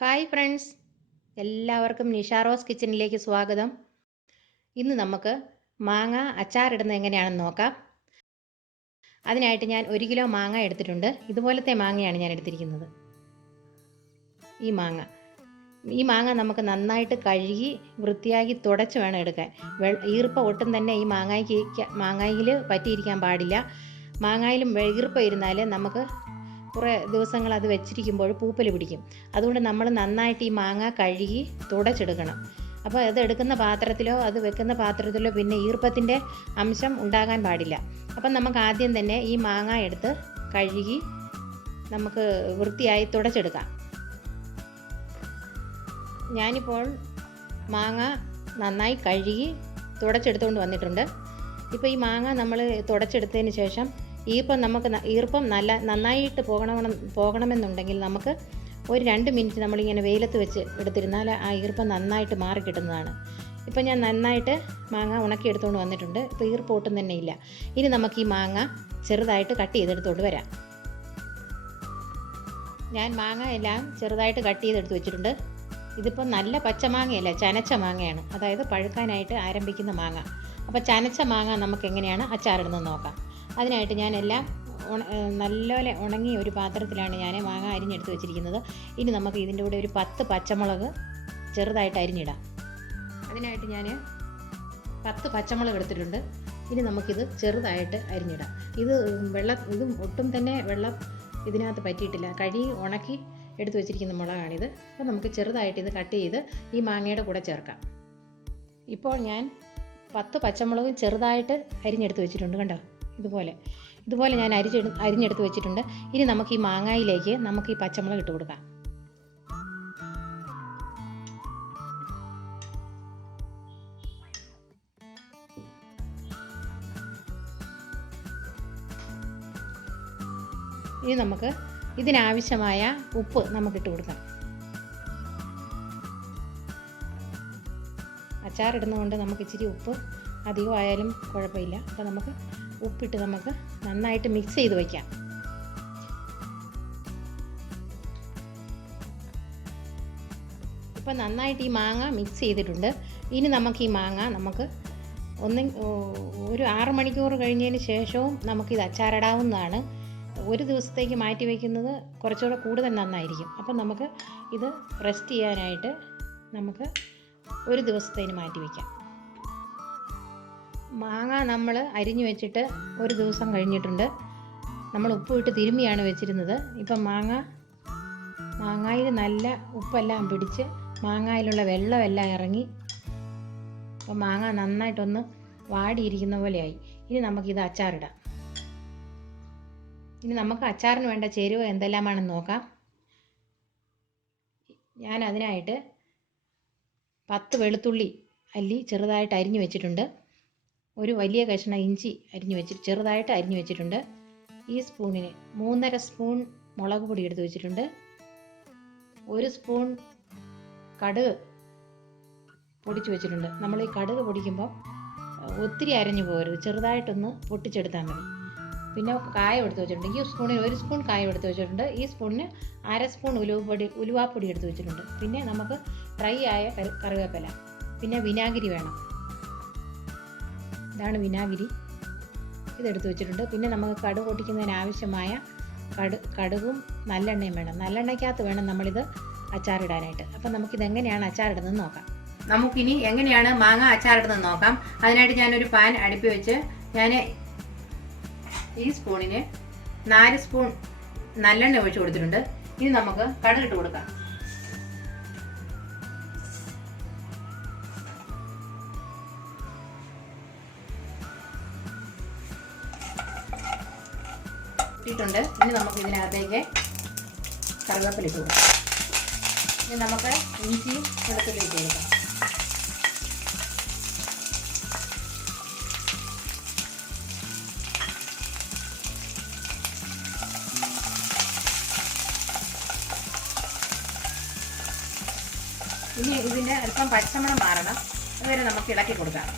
Hi friends, എല്ലാവർക്കും Nisha rose കിച്ചണിലേക്ക് സ്വാഗതം. ഇന്ന് നമുക്ക് മാങ്ങ അച്ചാറിടുന്നത് എങ്ങനെയാണെന്ന് നോക്കാം. അതിനായിട്ട് ഞാൻ 1 കിലോ മാങ്ങ എടുത്തിട്ടുണ്ട്. ഇതുപോലത്തെ മാങ്ങയാണ് ഞാൻ എടുത്തിരിക്കുന്നത്. ഈ മാങ്ങ നമുക്ക് നന്നായിട്ട് കഴുകി വൃത്തിയാക്കി തുടച്ച് വേണം എടുക്കാൻ. ഈർപ്പം ഒട്ടും തന്നെ ഈ മാങ്ങയിൽ പറ്റിയിരിക്കാൻ പാടില്ല. മാങ്ങയിലും ഈർപ്പം ഇരുന്നാൽ നമുക്ക് കുറേ ദിവസങ്ങൾ അത് വെച്ചിരിക്കുമ്പോൾ പൂപ്പൽ പിടിക്കും. അതുകൊണ്ട് നമ്മൾ നന്നായിട്ട് ഈ മാങ്ങ കഴുകി തുടച്ചെടുക്കണം. അപ്പോൾ അത് എടുക്കുന്ന പാത്രത്തിലോ അത് വെക്കുന്ന പാത്രത്തിലോ പിന്നെ ഈർപ്പത്തിൻ്റെ അംശം ഉണ്ടാകാൻ പാടില്ല. അപ്പം നമുക്ക് ആദ്യം തന്നെ ഈ മാങ്ങ എടുത്ത് കഴുകി നമുക്ക് വൃത്തിയായി തുടച്ചെടുക്കാം. ഞാനിപ്പോൾ മാങ്ങ നന്നായി കഴുകി തുടച്ചെടുത്തുകൊണ്ട് വന്നിട്ടുണ്ട്. ഇപ്പോൾ ഈ മാങ്ങ നമ്മൾ തുടച്ചെടുത്തതിന് ശേഷം ഈർപ്പം നന്നായിട്ട് പോകണമെന്നുണ്ടെങ്കിൽ നമുക്ക് ഒരു 2 മിനിറ്റ് നമ്മളിങ്ങനെ വെയിലത്ത് വെച്ച് എടുത്തിരുന്നാൽ ആ ഈർപ്പം നന്നായിട്ട് മാറി കിട്ടുന്നതാണ്. ഇപ്പം ഞാൻ നന്നായിട്ട് മാങ്ങ ഉണക്കി എടുത്തുകൊണ്ട് വന്നിട്ടുണ്ട്. ഇപ്പോൾ ഈർപ്പം ഒട്ടും തന്നെ ഇല്ല. ഇനി നമുക്ക് ഈ മാങ്ങ ചെറുതായിട്ട് കട്ട് ചെയ്തെടുത്തുകൊണ്ട് വരാം. ഞാൻ മാങ്ങ എല്ലാം ചെറുതായിട്ട് കട്ട് ചെയ്തെടുത്ത് വെച്ചിട്ടുണ്ട്. ഇതിപ്പോൾ നല്ല പച്ചമാങ്ങയല്ല, ചനച്ച മാങ്ങയാണ്, അതായത് പഴുക്കാനായിട്ട് ആരംഭിക്കുന്ന മാങ്ങ. അപ്പോൾ ചനച്ച മാങ്ങ നമുക്ക് എങ്ങനെയാണ് അച്ചാറിടുന്നത് നോക്കാം. അതിനായിട്ട് ഞാനെല്ലാം നല്ലപോലെ ഉണങ്ങിയ ഒരു പാത്രത്തിലാണ് ഞാൻ മാങ്ങ അരിഞ്ഞെടുത്ത് വെച്ചിരിക്കുന്നത്. ഇനി നമുക്ക് ഇതിൻ്റെ കൂടെ ഒരു 10 പച്ചമുളക് ചെറുതായിട്ട് അരിഞ്ഞിടാം. അതിനായിട്ട് ഞാൻ 10 പച്ചമുളക് എടുത്തിട്ടുണ്ട്. ഇനി നമുക്കിത് ചെറുതായിട്ട് അരിഞ്ഞിടാം. ഇതും ഒട്ടും തന്നെ വെള്ളം ഇതിനകത്ത് പറ്റിയിട്ടില്ല. കഴുകി ഉണക്കി എടുത്ത് വെച്ചിരിക്കുന്ന മുളകാണിത്. അപ്പോൾ നമുക്ക് ചെറുതായിട്ട് ഇത് കട്ട് ചെയ്ത് ഈ മാങ്ങയുടെ കൂടെ ചേർക്കാം. ഇപ്പോൾ ഞാൻ 10 പച്ചമുളക് ചെറുതായിട്ട് അരിഞ്ഞെടുത്ത് വെച്ചിട്ടുണ്ട്. കണ്ടോ, ഇതുപോലെ ഞാൻ അരിഞ്ഞെടുത്ത് വെച്ചിട്ടുണ്ട്. ഇനി നമുക്ക് ഈ മാങ്ങയിലേക്ക് നമുക്ക് ഈ പച്ചമുളക് ഇട്ട് കൊടുക്കാം. ഇനി നമുക്ക് ഇതിനാവശ്യമായ ഉപ്പ് നമുക്കിട്ട് കൊടുക്കാം. അച്ചാറിടുന്നതുകൊണ്ട് നമുക്ക് ഇച്ചിരി ഉപ്പ് അധികമായാലും കുഴപ്പമില്ല. അപ്പോൾ നമുക്ക് ഉപ്പിട്ട് നമുക്ക് നന്നായിട്ട് മിക്സ് ചെയ്ത് വയ്ക്കാം. ഇപ്പോൾ നന്നായിട്ട് ഈ മാങ്ങ മിക്സ് ചെയ്തിട്ടുണ്ട്. ഇനി നമുക്ക് ഈ മാങ്ങ ഒരു 6 മണിക്കൂർ കഴിഞ്ഞതിന് ശേഷവും നമുക്കിത് അച്ചാറിടാവുന്നതാണ്. ഒരു ദിവസത്തേക്ക് മാറ്റി വയ്ക്കുന്നത് കുറച്ചുകൂടെ കൂടുതൽ നന്നായിരിക്കും. അപ്പം നമുക്ക് ഇത് റെസ്റ്റ് ചെയ്യാനായിട്ട് നമുക്ക് ഒരു ദിവസത്തേന് മാറ്റി വയ്ക്കാം. മാങ്ങ നമ്മൾ അരിഞ്ഞു വെച്ചിട്ട് ഒരു ദിവസം കഴിഞ്ഞിട്ടുണ്ട്. നമ്മൾ ഉപ്പിട്ട് തിരുമ്മിയാണ് വെച്ചിരുന്നത്. ഇപ്പം മാങ്ങയിൽ നല്ല ഉപ്പെല്ലാം പിടിച്ച് മാങ്ങയിലുള്ള വെള്ളമെല്ലാം ഇറങ്ങി അപ്പം മാങ്ങ നന്നായിട്ടൊന്ന് വാടിയിരിക്കുന്ന പോലെയായി. ഇനി നമുക്കിത് അച്ചാറിടാം. ഇനി നമുക്ക് അച്ചാറിന് വേണ്ട ചേരുവ എന്തെല്ലാമാണെന്ന് നോക്കാം. ഞാൻ അതിനായിട്ട് 10 വെളുത്തുള്ളി അല്ലി ചെറുതായിട്ട് അരിഞ്ഞു വെച്ചിട്ടുണ്ട്. ഒരു വലിയ കഷ്ണം ഇഞ്ചി ചെറുതായിട്ട് അരിഞ്ഞു വെച്ചിട്ടുണ്ട്. ഈ സ്പൂണിന് 3.5 സ്പൂൺ മുളക് പൊടി എടുത്ത് വെച്ചിട്ടുണ്ട്. 1 സ്പൂൺ കടുക് പൊടിച്ച് വെച്ചിട്ടുണ്ട്. നമ്മൾ ഈ കടുക് പൊടിക്കുമ്പോൾ ഒത്തിരി അരഞ്ഞു പോകരുത്, ചെറുതായിട്ടൊന്ന് പൊട്ടിച്ചെടുത്താൽ മതി. പിന്നെ കായം എടുത്ത് വെച്ചിട്ടുണ്ട്. ഈ സ്പൂണിന് 1 സ്പൂൺ കായം എടുത്ത് വെച്ചിട്ടുണ്ട്. ഈ സ്പൂണിന് 1/2 സ്പൂൺ ഉലുവാപ്പൊടി എടുത്ത് വെച്ചിട്ടുണ്ട്. പിന്നെ നമുക്ക് ഡ്രൈ ആയ കറിവേപ്പില, പിന്നെ വിനാഗിരി വേണം. ഇതാണ് വിനാഗിരി, ഇതെടുത്ത് വെച്ചിട്ടുണ്ട്. പിന്നെ നമുക്ക് കടുക് പൊട്ടിക്കുന്നതിന് ആവശ്യമായ കടുകും നല്ലെണ്ണയും വേണം. നല്ലെണ്ണയ്ക്കകത്ത് വേണം നമ്മളിത് അച്ചാറിടാനായിട്ട്. അപ്പം നമുക്കിതെങ്ങനെയാണ് അച്ചാറിടുന്നത് നോക്കാം. നമുക്കിനി എങ്ങനെയാണ് മാങ്ങ അച്ചാറിടുന്നത് നോക്കാം. അതിനായിട്ട് ഞാനൊരു പാൻ അടുപ്പി വെച്ച് ഞാൻ ഈ സ്പൂണിന് 4 സ്പൂൺ നല്ലെണ്ണ ഒഴിച്ച് കൊടുത്തിട്ടുണ്ട്. ഇനി നമുക്ക് കടുക് ഇട്ട് കൊടുക്കാം. ഇട്ടിട്ടുണ്ട്. ഇനി നമുക്ക് ഇതിനകത്തേക്ക് കറിവേപ്പില ഇട്ട് കൊടുക്കാം. ഇനി നമുക്ക് ഇഞ്ചി വെളുത്തുള്ളി ഇട്ട് കൊടുക്കാം. ഇനി ഇതിൻ്റെ അല്പം പച്ചമണം മാറണം, അതുവരെ നമുക്ക് ഇളക്കി കൊടുക്കാം.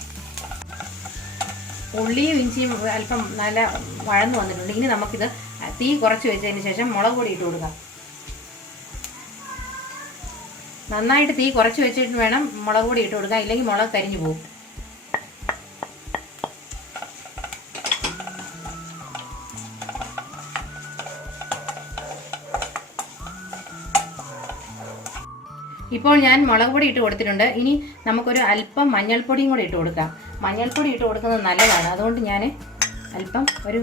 ഉള്ളിയും ഇഞ്ചിയും അല്പം നല്ല വഴന്നു വന്നിട്ടുണ്ട്. ഇനി നമുക്കിത് തീ കുറച്ച് വെച്ചതിന് ശേഷം മുളക് പൊടി ഇട്ട് കൊടുക്കാം. നന്നായിട്ട് തീ കുറച്ച് വെച്ചിട്ട് വേണം മുളക് പൊടി ഇട്ട് കൊടുക്കാൻ, ഇല്ലെങ്കിൽ മുളക് കരിഞ്ഞു പോകും. ഇപ്പോൾ ഞാൻ മുളക് പൊടി ഇട്ട് കൊടുത്തിട്ടുണ്ട്. ഇനി നമുക്കൊരു അല്പം മഞ്ഞൾപ്പൊടിയും കൂടി ഇട്ട് കൊടുക്കാം. മഞ്ഞൾപ്പൊടി ഇട്ട് കൊടുക്കുന്നത് നല്ലതാണ്. അതുകൊണ്ട് ഞാൻ അല്പം ഒരു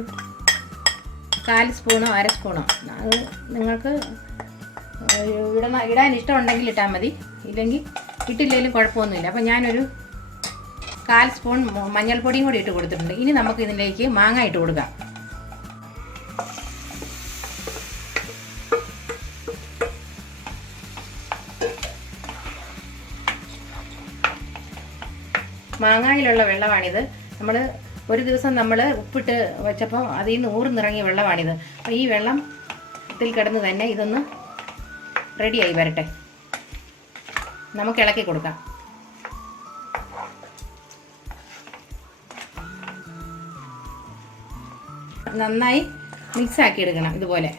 1/4 സ്പൂണോ 1/2 സ്പൂണോ, അത് നിങ്ങൾക്ക് ഇടാൻ ഇഷ്ടമുണ്ടെങ്കിൽ ഇട്ടാൽ മതി, ഇല്ലെങ്കിൽ ഇട്ടില്ലെങ്കിലും കുഴപ്പമൊന്നുമില്ല. അപ്പോൾ ഞാനൊരു 1/4 സ്പൂൺ മഞ്ഞൾപ്പൊടിയും കൂടി ഇട്ട് കൊടുത്തിട്ടുണ്ട്. ഇനി നമുക്ക് ഇതിലേക്ക് മാങ്ങ ഇട്ട് കൊടുക്കാം. മാങ്ങായിലുള്ള വെള്ളമാണിത്. നമ്മൾ ഒരു ദിവസം നമ്മൾ ഉപ്പിട്ട് വെച്ചപ്പോൾ അതിൽ നിന്ന് ഊർന്നിറങ്ങിയ വെള്ളമാണിത്. അപ്പോൾ ഈ വെള്ളത്തിൽ കിടന്ന് തന്നെ ഇതൊന്ന് റെഡിയായി വരട്ടെ. നമുക്ക് ഇളക്കി കൊടുക്കാം. നന്നായി മിക്സ് ആക്കി എടുക്കണം ഇതുപോലെ.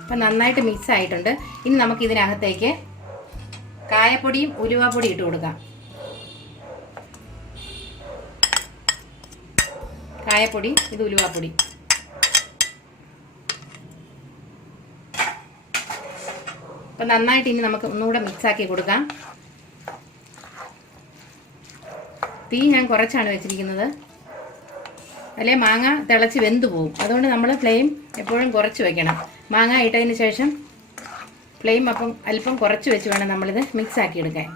അപ്പം നന്നായിട്ട് മിക്സ് ആയിട്ടുണ്ട്. ഇനി നമുക്ക് ഇതിനകത്തേക്ക് കായപ്പൊടിയും ഉലുവാപ്പൊടിയും ഇട്ട് കൊടുക്കാം. കായപ്പൊടി, ഇത് ഉലുവാപ്പൊടി. അപ്പം നന്നായിട്ട് ഇനി നമുക്ക് ഒന്നുകൂടെ മിക്സാക്കി കൊടുക്കാം. തീ ഞാൻ കുറച്ചാണ് വെച്ചിരിക്കുന്നത്, അല്ലേ മാങ്ങ തിളച്ച് വെന്ത് പോവും. അതുകൊണ്ട് നമ്മൾ ഫ്ലെയിം എപ്പോഴും കുറച്ച് വെക്കണം. മാങ്ങ ഇട്ടതിന് ശേഷം ഫ്ലെയിം അപ്പം അല്പം കുറച്ച് വെച്ച് വേണം നമ്മളിത് മിക്സാക്കി എടുക്കാൻ.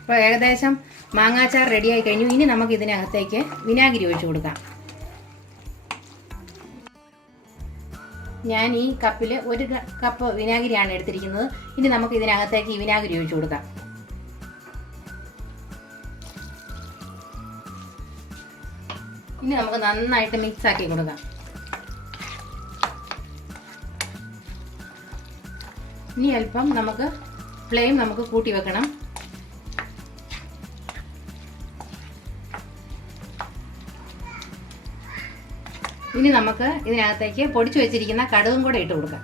അപ്പോൾ ഏകദേശം മാങ്ങാച്ചാർ റെഡിയായി കഴിഞ്ഞു. ഇനി നമുക്ക് ഇതിനകത്തേക്ക് വിനാഗിരി ഒഴിച്ച് കൊടുക്കാം. ഞാൻ ഈ കപ്പിൽ 1 കപ്പ് വിനാഗിരിയാണ് എടുത്തിരിക്കുന്നത്. ഇനി നമുക്ക് ഇതിനകത്തേക്ക് ഈ വിനാഗിരി ഒഴിച്ച് കൊടുക്കാം. ഇനി നമുക്ക് നന്നായിട്ട് മിക്സ് ആക്കി കൊടുക്കാം. ഇനി അല്പം നമുക്ക് ഫ്ലെയിം നമുക്ക് കൂട്ടി വെക്കണം. ഇനി നമുക്ക് ഇതിനകത്തേക്ക് പൊടിച്ചു വെച്ചിരിക്കുന്ന കടുകും കൂടെ ഇട്ട് കൊടുക്കാം.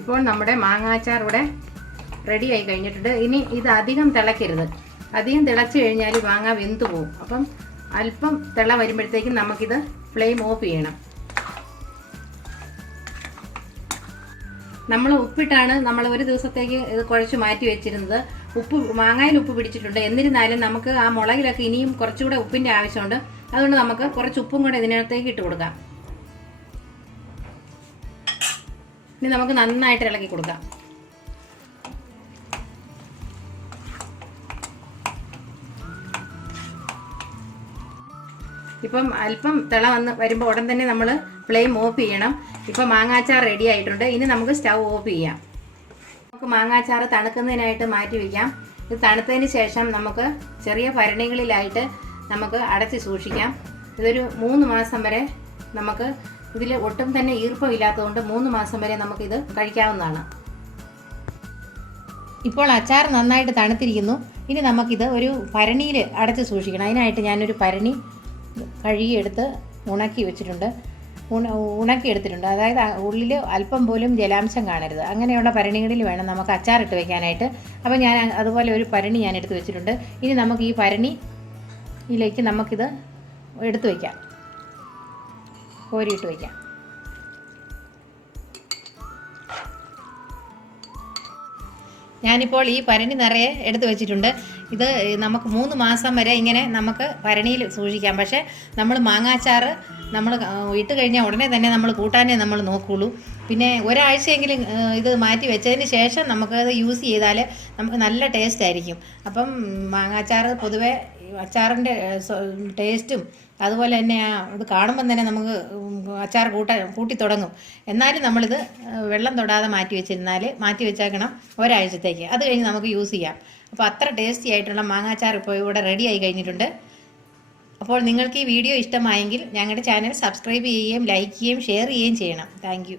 ഇപ്പോൾ നമ്മുടെ മാങ്ങാച്ചാർ ഇവിടെ റെഡി ആയി കഴിഞ്ഞിട്ടുണ്ട്. ഇനി ഇത് അധികം തിളക്കരുത്. അധികം തിളച്ച് കഴിഞ്ഞാൽ മാങ്ങ വെന്തു പോകും. അപ്പം അല്പം തിള വരുമ്പോഴത്തേക്കും നമുക്കിത് ഫ്ലെയിം ഓഫ് ചെയ്യണം. നമ്മൾ ഉപ്പിട്ടാണ് നമ്മൾ ഒരു ദിവസത്തേക്ക് ഇത് കുഴച്ച് മാറ്റി വെച്ചിരുന്നത്. മാങ്ങയിൽ ഉപ്പ് പിടിച്ചിട്ടുണ്ട്. എന്നിരുന്നാലും നമുക്ക് ആ മുളകിലൊക്കെ ഇനിയും കുറച്ചുകൂടെ ഉപ്പിൻ്റെ ആവശ്യമുണ്ട്. അതുകൊണ്ട് നമുക്ക് കുറച്ച് ഉപ്പും കൂടെ ഇതിനകത്തേക്ക് ഇട്ട് കൊടുക്കാം. ഇനി നമുക്ക് നന്നായിട്ട് ഇളക്കി കൊടുക്കാം. ഇപ്പം അല്പം തിള വരുമ്പോൾ ഉടൻ തന്നെ നമ്മൾ ഫ്ലെയിം ഓഫ് ചെയ്യണം. ഇപ്പം മാങ്ങാച്ചാർ റെഡി ആയിട്ടുണ്ട്. ഇനി നമുക്ക് സ്റ്റൗ ഓഫ് ചെയ്യാം. നമുക്ക് മാങ്ങാച്ചാർ തണുക്കുന്നതിനായിട്ട് മാറ്റി വയ്ക്കാം. ഇത് തണുത്തതിന് ശേഷം നമുക്ക് ചെറിയ ഭരണികളിലായിട്ട് നമുക്ക് അടച്ച് സൂക്ഷിക്കാം. ഇതൊരു 3 മാസം വരെ നമുക്ക് ഇതിൽ ഒട്ടും തന്നെ ഈർപ്പമില്ലാത്തതുകൊണ്ട് 3 മാസം വരെ നമുക്കിത് കഴിക്കാവുന്നതാണ്. ഇപ്പോൾ അച്ചാർ നന്നായിട്ട് തണുത്തിരിക്കുന്നു. ഇനി നമുക്കിത് ഒരു ഭരണിയിൽ അടച്ച് സൂക്ഷിക്കണം. അതിനായിട്ട് ഞാനൊരു ഭരണി കഴുകിയെടുത്ത് ഉണക്കിയെടുത്തിട്ടുണ്ട്. അതായത് ഉള്ളിൽ അല്പം പോലും ജലാംശം കാണരുത്. അങ്ങനെയുള്ള ഭരണികളിൽ വേണം നമുക്ക് അച്ചാറിട്ട് വെക്കാനായിട്ട്. അപ്പോൾ ഞാൻ അതുപോലെ ഒരു ഭരണി ഞാൻ എടുത്ത് വെച്ചിട്ടുണ്ട്. ഇനി നമുക്ക് ഈ ഭരണിയിലേക്ക് നമുക്കിത് എടുത്ത് വയ്ക്കാം, കോരിയിട്ട് വയ്ക്കാം. ഞാനിപ്പോൾ ഈ ഭരണി നിറയെ എടുത്ത് വെച്ചിട്ടുണ്ട്. ഇത് നമുക്ക് 3 മാസം വരെ ഇങ്ങനെ നമുക്ക് ഭരണിയിൽ സൂക്ഷിക്കാം. പക്ഷേ നമ്മൾ മാങ്ങാച്ചാർ നമ്മൾ ഇട്ട് കഴിഞ്ഞാൽ ഉടനെ തന്നെ നമ്മൾ കൂട്ടാനേ നമ്മൾ നോക്കുകയുള്ളൂ. പിന്നെ ഒരാഴ്ചയെങ്കിലും ഇത് മാറ്റി വെച്ചതിന് ശേഷം നമുക്കത് യൂസ് ചെയ്താൽ നമുക്ക് നല്ല ടേസ്റ്റ് ആയിരിക്കും. അപ്പം മാങ്ങാച്ചാർ പൊതുവേ അച്ചാറിൻ്റെ ടേസ്റ്റും അതുപോലെ തന്നെ ഇത് കാണുമ്പം തന്നെ നമുക്ക് അച്ചാർ കൂട്ടി തുടങ്ങും. എന്നാലും നമ്മളിത് വെള്ളം തൊടാതെ മാറ്റി വെച്ചേക്കണം ഒരാഴ്ചത്തേക്ക്. അത് കഴിഞ്ഞ് നമുക്ക് യൂസ് ചെയ്യാം. അപ്പോൾ അത്ര ടേസ്റ്റി ആയിട്ടുള്ള മാങ്ങാച്ചാർ ഇപ്പോൾ ഇവിടെ റെഡി ആയി കഴിഞ്ഞിട്ടുണ്ട്. അപ്പോൾ നിങ്ങൾക്ക് ഈ വീഡിയോ ഇഷ്ടമായെങ്കിൽ ഞങ്ങളുടെ ചാനൽ സബ്സ്ക്രൈബ് ചെയ്യുകയും ലൈക്ക് ചെയ്യുകയും ഷെയർ ചെയ്യുകയും ചെയ്യണം. Thank you.